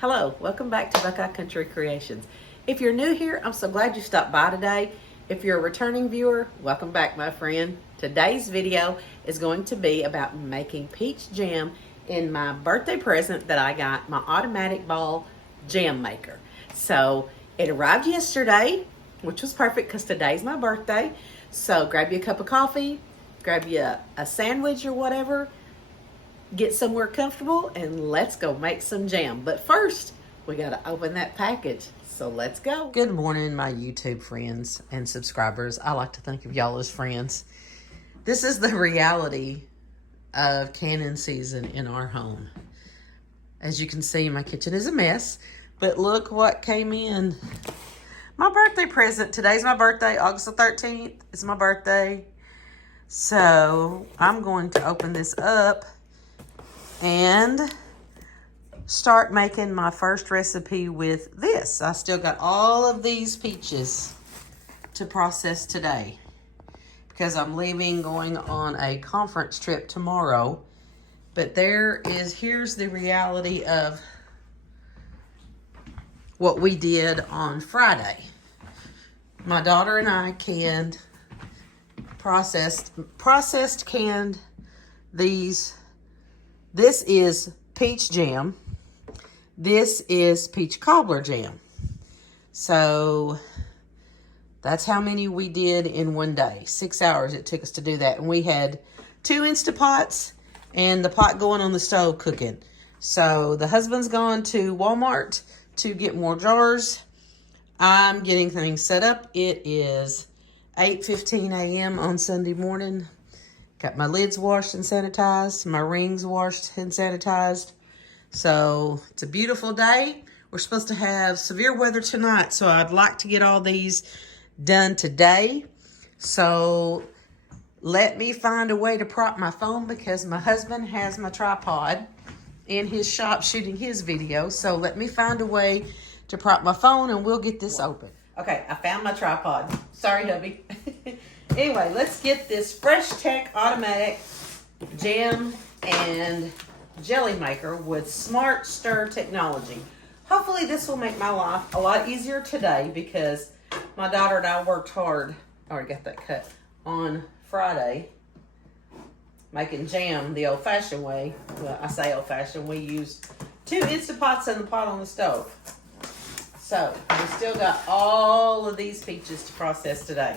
Hello, welcome back to Buckeye Country Creations. If you're new here, I'm so glad you stopped by today. If you're a returning viewer, welcome back, my friend. Today's video is going to be about making peach jam in my birthday present that I got, my automatic ball jam maker. So it arrived yesterday, which was perfect because today's my birthday. So grab you a cup of coffee, grab you a sandwich or whatever, get somewhere comfortable, and let's go make some jam. But first, we got to open that package. So let's go. Good morning, my YouTube friends and subscribers. I like to think of y'all as friends. This is the reality of canning season in our home. As you can see, my kitchen is a mess, but look what came in. My birthday present. Today's my birthday. August the 13th is my birthday. So I'm going to open this up and start making my first recipe with this. I still got all of these peaches to process today because I'm leaving, going on a conference trip tomorrow. But here's the reality of what we did on Friday. My daughter and I canned, processed canned these. This is peach jam. This is peach cobbler jam. So that's how many we did in one day. 6 hours it took us to do that. And we had 2 Instapots and the pot going on the stove cooking. So the husband's gone to Walmart to get more jars. I'm getting things set up. It is 8:15 a.m. on Sunday morning. Got my lids washed and sanitized, my rings washed and sanitized. So it's a beautiful day. We're supposed to have severe weather tonight, so I'd like to get all these done today. So let me find a way to prop my phone because my husband has my tripod in his shop shooting his video. So let me find a way to prop my phone and we'll get this open. Okay, I found my tripod. Sorry, hubby. Anyway, let's get this Freshtech automatic jam and jelly maker with smart stir technology. Hopefully this will make my life a lot easier today because my daughter and I worked hard, I already got that cut, on Friday making jam the old-fashioned way. Well, I say old-fashioned, we used 2 Instapots and the pot on the stove. So we still got all of these peaches to process today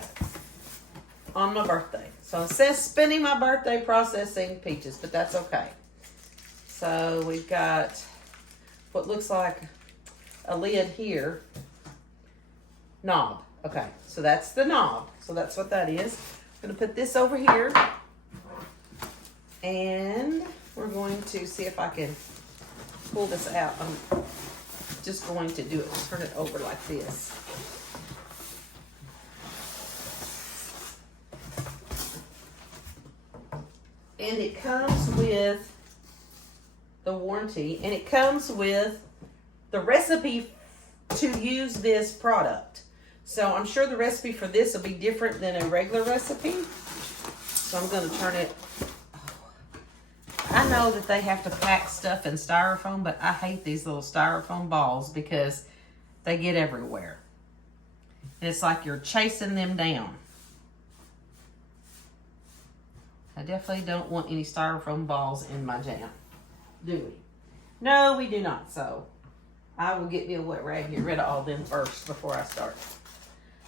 on my birthday. So it says spending my birthday processing peaches, but that's okay. So we've got what looks like a lid here. Knob. Okay, so that's the knob. So that's what that is. I'm going to put this over here. And we're going to see if I can pull this out. I'm just going to do it, turn it over like this. And it comes with the warranty, and it comes with the recipe to use this product. So I'm sure the recipe for this will be different than a regular recipe. So I'm going to turn it. I know that they have to pack stuff in styrofoam, but I hate these little styrofoam balls because they get everywhere. And it's like you're chasing them down. I definitely don't want any styrofoam balls in my jam, do we? No, we do not. So I will get me a wet rag and get rid of all them first before I start.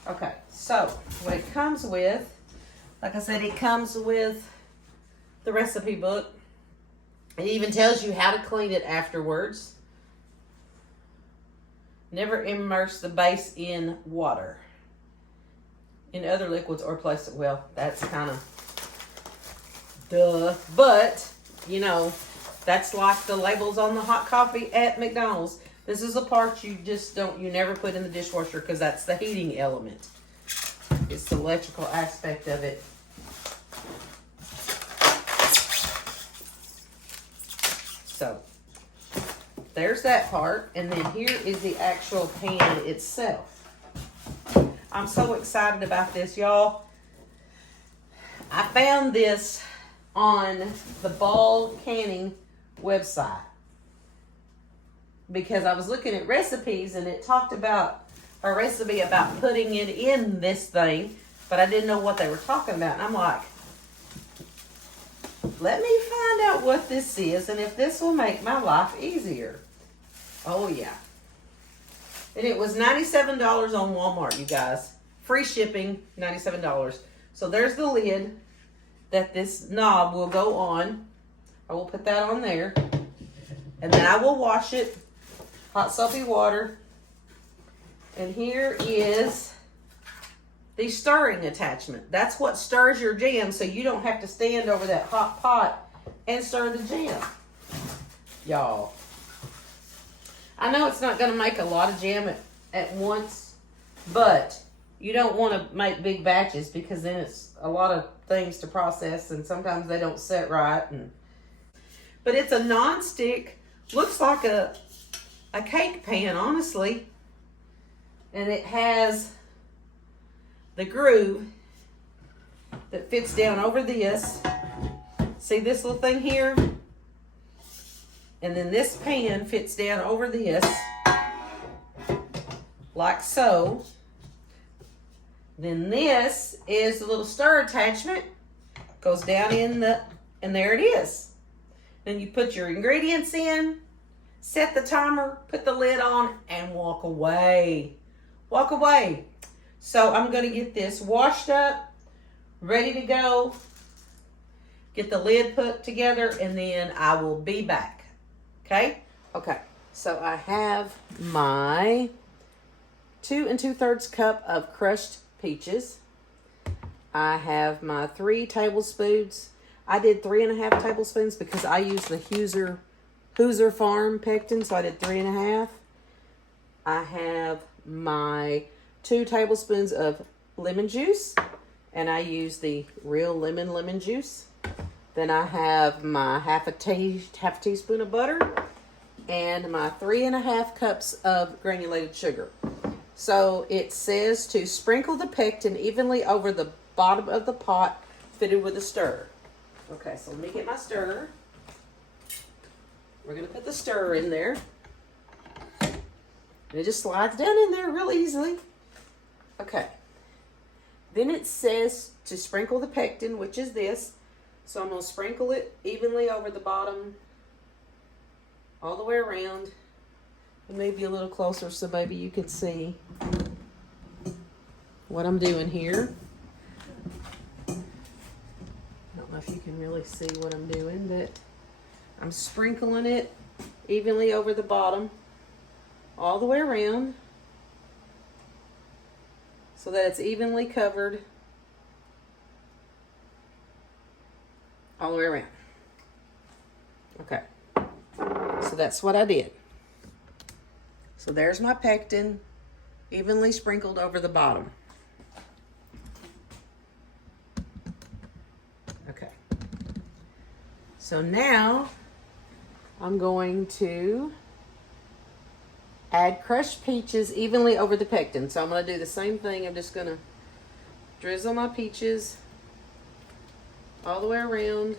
Okay, so what it comes with, like I said, it comes with the recipe book. It even tells you how to clean it afterwards. Never immerse the base in water, in other liquids, or place it. Well, that's kind of duh, but you know, that's like the labels on the hot coffee at McDonald's. This is a part you never put in the dishwasher because that's the heating element. It's the electrical aspect of it. So there's that part, and then here is the actual pan itself. I'm so excited about this, y'all. I found this on the ball canning website. because I was looking at recipes and it talked about a recipe about putting it in this thing, but I didn't know what they were talking about. And I'm like, let me find out what this is and if this will make my life easier. Oh yeah. And it was $97 on Walmart, you guys. Free shipping, $97. So there's the lid that this knob will go on. I will put that on there. And then I will wash it. Hot soapy water. And here is the stirring attachment. That's what stirs your jam, so you don't have to stand over that hot pot and stir the jam. Y'all. I know it's not going to make a lot of jam at once, but you don't want to make big batches because then it's a lot of things to process and sometimes they don't set right. But it's a non-stick, looks like a cake pan, honestly. And it has the groove that fits down over this. See this little thing here? And then this pan fits down over this, like so. Then this is the little stir attachment. Goes down in and there it is. Then you put your ingredients in, set the timer, put the lid on, and walk away. Walk away. So I'm going to get this washed up, ready to go, get the lid put together, and then I will be back. Okay? Okay. So I have my 2 2/3 cup of crushed peaches. I have my 3 tablespoons. I did 3.5 tablespoons because I used the Hoosier Farm pectin, so I did 3.5. I have my 2 tablespoons of lemon juice, and I use the real lemon juice. Then I have my half a teaspoon of butter and my 3.5 cups of granulated sugar. So it says to sprinkle the pectin evenly over the bottom of the pot fitted with a stirrer. Okay, so let me get my stirrer. We're going to put the stirrer in there. And it just slides down in there real easily. Okay. Then it says to sprinkle the pectin, which is this. So I'm going to sprinkle it evenly over the bottom, all the way around. Maybe a little closer so maybe you can see what I'm doing here. I don't know if you can really see what I'm doing, but I'm sprinkling it evenly over the bottom, all the way around, so that it's evenly covered all the way around. Okay, so that's what I did. So there's my pectin, evenly sprinkled over the bottom. Okay. So now I'm going to add crushed peaches evenly over the pectin. So I'm going to do the same thing. I'm just going to drizzle my peaches all the way around.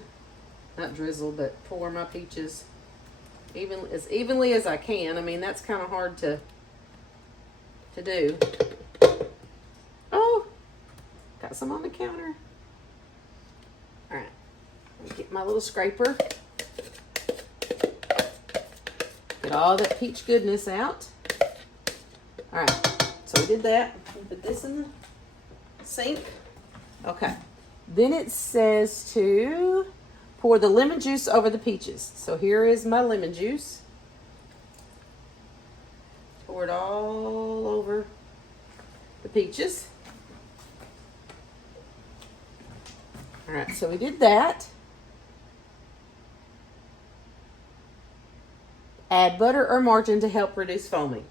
Not drizzle, but pour my peaches as evenly as I can. I mean, that's kind of hard to do. Oh, got some on the counter. All right, let me get my little scraper. Get all that peach goodness out. All right, so we did that. Put this in the sink. Okay, then it says to pour the lemon juice over the peaches. So here is my lemon juice. Pour it all over the peaches. All right, so we did that. Add butter or margarine to help reduce foaming.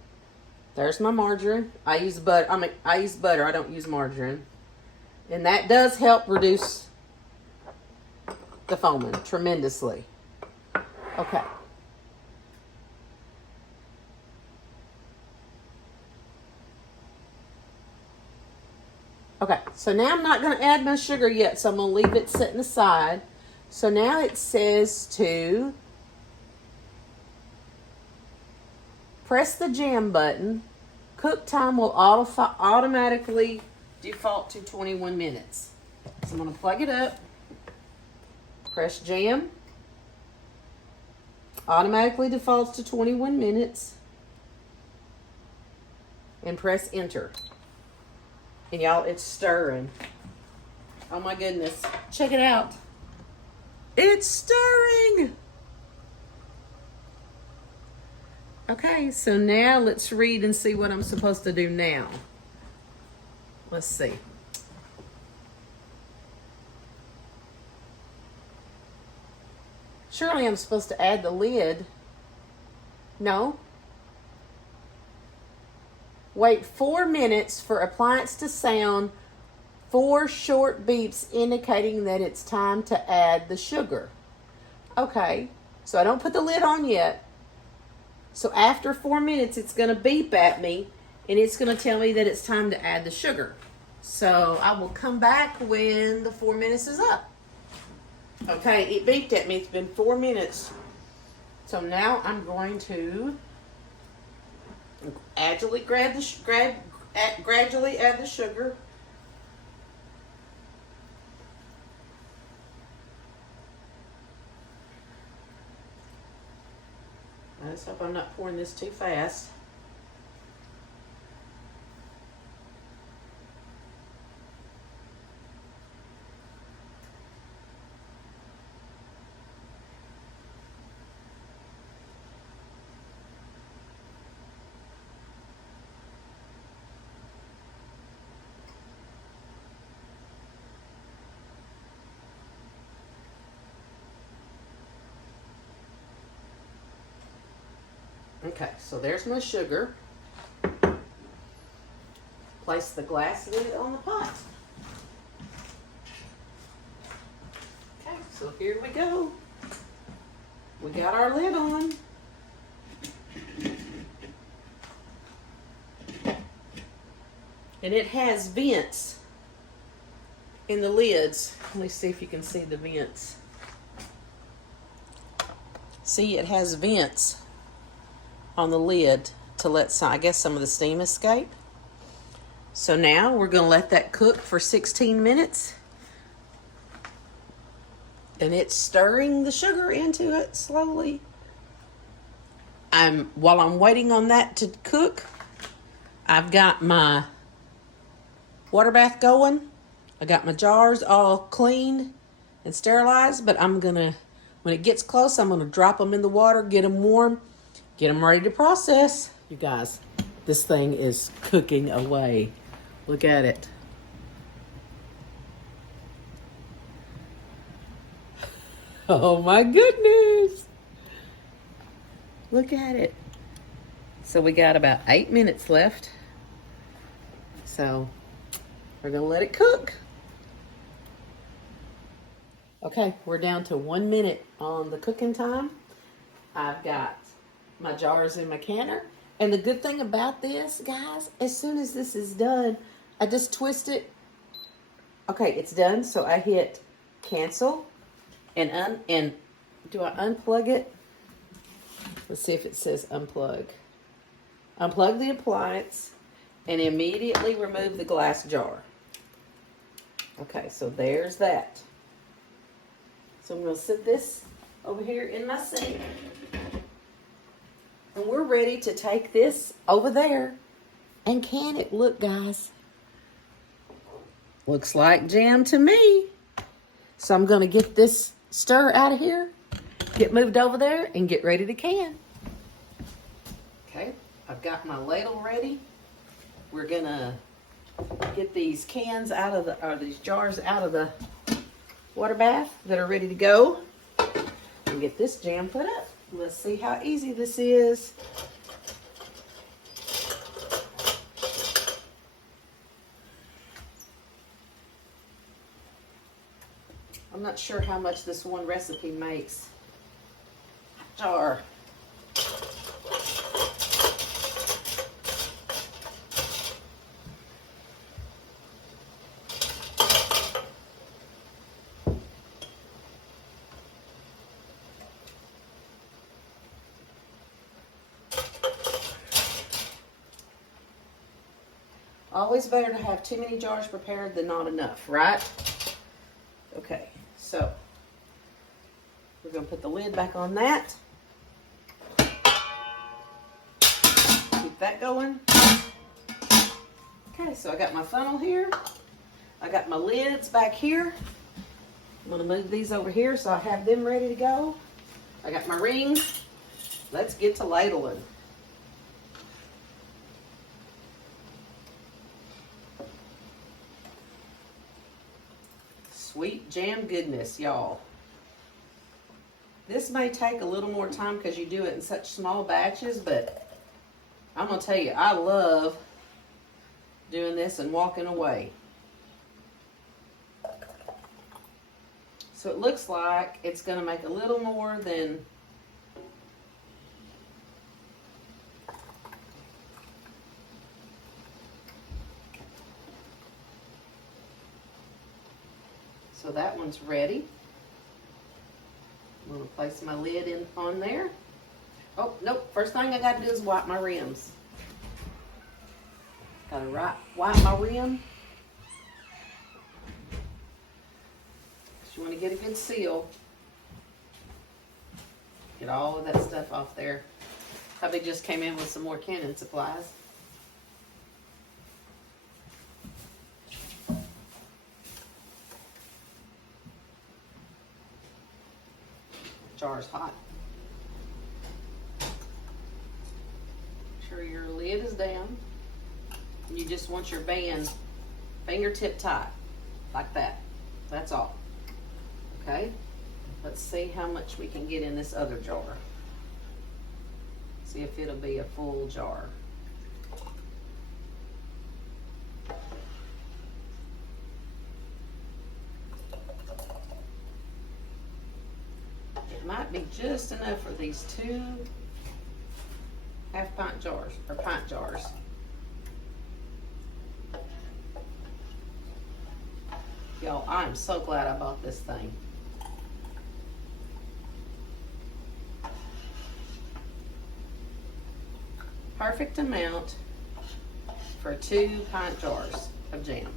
There's my margarine. I use butter. I use butter. I don't use margarine. And that does help reduce the foaming tremendously. Okay. Okay, so now I'm not going to add my sugar yet, so I'm going to leave it sitting aside. So now it says to press the jam button, cook time will automatically default to 21 minutes. So I'm going to plug it up, press jam, automatically defaults to 21 minutes, and press enter. And y'all, it's stirring. Oh my goodness. Check it out. It's stirring. Okay, so now let's read and see what I'm supposed to do now. Let's see. Surely I'm supposed to add the lid. No. Wait 4 minutes for appliance to sound 4 short beeps indicating that it's time to add the sugar. Okay, so I don't put the lid on yet. So after 4 minutes, it's going to beep at me, and it's going to tell me that it's time to add the sugar. So I will come back when the 4 minutes is up. Okay, it beeped at me. It's been 4 minutes. So now I'm going to gradually add the sugar. I just hope I'm not pouring this too fast. Okay, so there's my sugar. Place the glass lid on the pot. Okay, so here we go. We got our lid on. And it has vents in the lids. Let me see if you can see the vents. See, it has vents on the lid to let some, I guess, some of the steam escape. So now we're going to let that cook for 16 minutes. And it's stirring the sugar into it slowly. While I'm waiting on that to cook, I've got my water bath going. I got my jars all cleaned and sterilized, but I'm going to, when it gets close, I'm going to drop them in the water, get them warm, get them ready to process. You guys, this thing is cooking away. Look at it. Oh my goodness. Look at it. So we got about 8 minutes left. So we're gonna let it cook. Okay, we're down to 1 minute on the cooking time. I've got my jars in my canner. And the good thing about this, guys, as soon as this is done, I just twist it. Okay, it's done. So I hit cancel and do I unplug it? Let's see if it says unplug. Unplug the appliance and immediately remove the glass jar. Okay, so there's that. So I'm going to set this over here in my sink. And we're ready to take this over there and can it. Look, guys. Looks like jam to me. So I'm going to get this stir out of here, get moved over there, and get ready to can. Okay, I've got my ladle ready. We're going to get these cans out of the, or these jars out of the water bath that are ready to go and get this jam put up. Let's see how easy this is. I'm not sure how much this one recipe makes. Jar. Always better to have too many jars prepared than not enough, right? Okay, so we're going to put the lid back on that. Keep that going. Okay, so I got my funnel here. I got my lids back here. I'm going to move these over here so I have them ready to go. I got my rings. Let's get to ladling. Sweet jam goodness, y'all. This may take a little more time because you do it in such small batches, but I'm going to tell you, I love doing this and walking away. So it looks like it's going to make a little more than so that one's ready. I'm going to place my lid in on there. Oh, nope. First thing I got to do is wipe my rims. Got to wipe my rim. You want to get a good seal. Get all of that stuff off there. Probably just came in with some more canning supplies. Jar's hot. Make sure your lid is down. You just want your band fingertip tight, like that. That's all. Okay, let's see how much we can get in this other jar. See if it'll be a full jar. It might be just enough for these 2 half-pint jars, or pint jars. Y'all, I am so glad I bought this thing. Perfect amount for 2 pint jars of jam.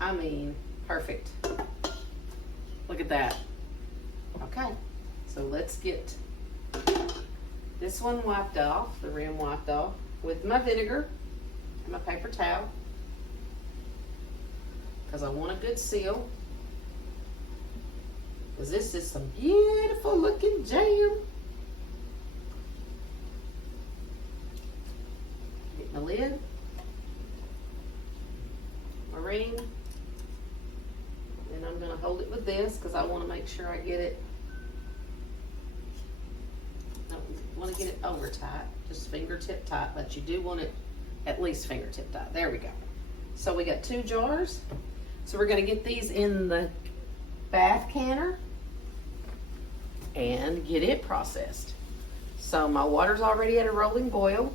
I mean, perfect. Look at that. Okay, so let's get this one wiped off, the rim wiped off, with my vinegar and my paper towel, because I want a good seal. Because this is some beautiful looking jam. Get my lid, my ring, and I'm going to hold it with this because I want to make sure I get it. I don't want to get it over tight, just fingertip tight, but you do want it at least fingertip tight. There we go. So we got 2 jars. So we're going to get these in the bath canner and get it processed. So my water's already at a rolling boil.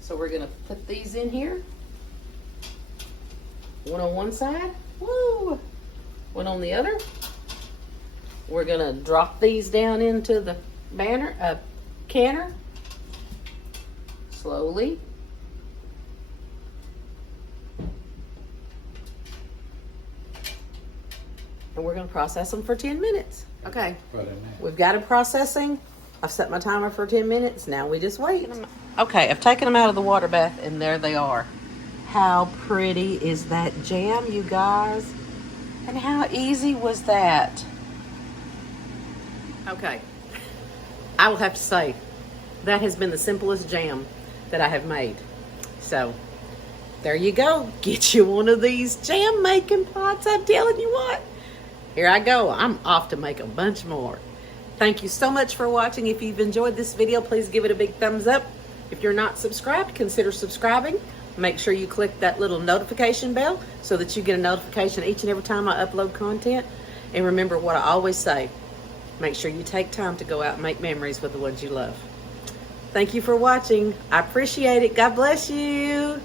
So we're going to put these in here. One on one side, woo! One on the other. We're going to drop these down into the canner slowly. And we're going to process them for 10 minutes. Okay, we've got them processing. I've set my timer for 10 minutes. Now we just wait. Okay, I've taken them out of the water bath and there they are. How pretty is that jam, you guys? And how easy was that? Okay, I will have to say, that has been the simplest jam that I have made. So, there you go. Get you one of these jam making pots, I'm telling you what. Here I go. I'm off to make a bunch more. Thank you so much for watching. If you've enjoyed this video, please give it a big thumbs up. If you're not subscribed, consider subscribing. Make sure you click that little notification bell so that you get a notification each and every time I upload content. And remember what I always say, make sure you take time to go out and make memories with the ones you love. Thank you for watching. I appreciate it. God bless you.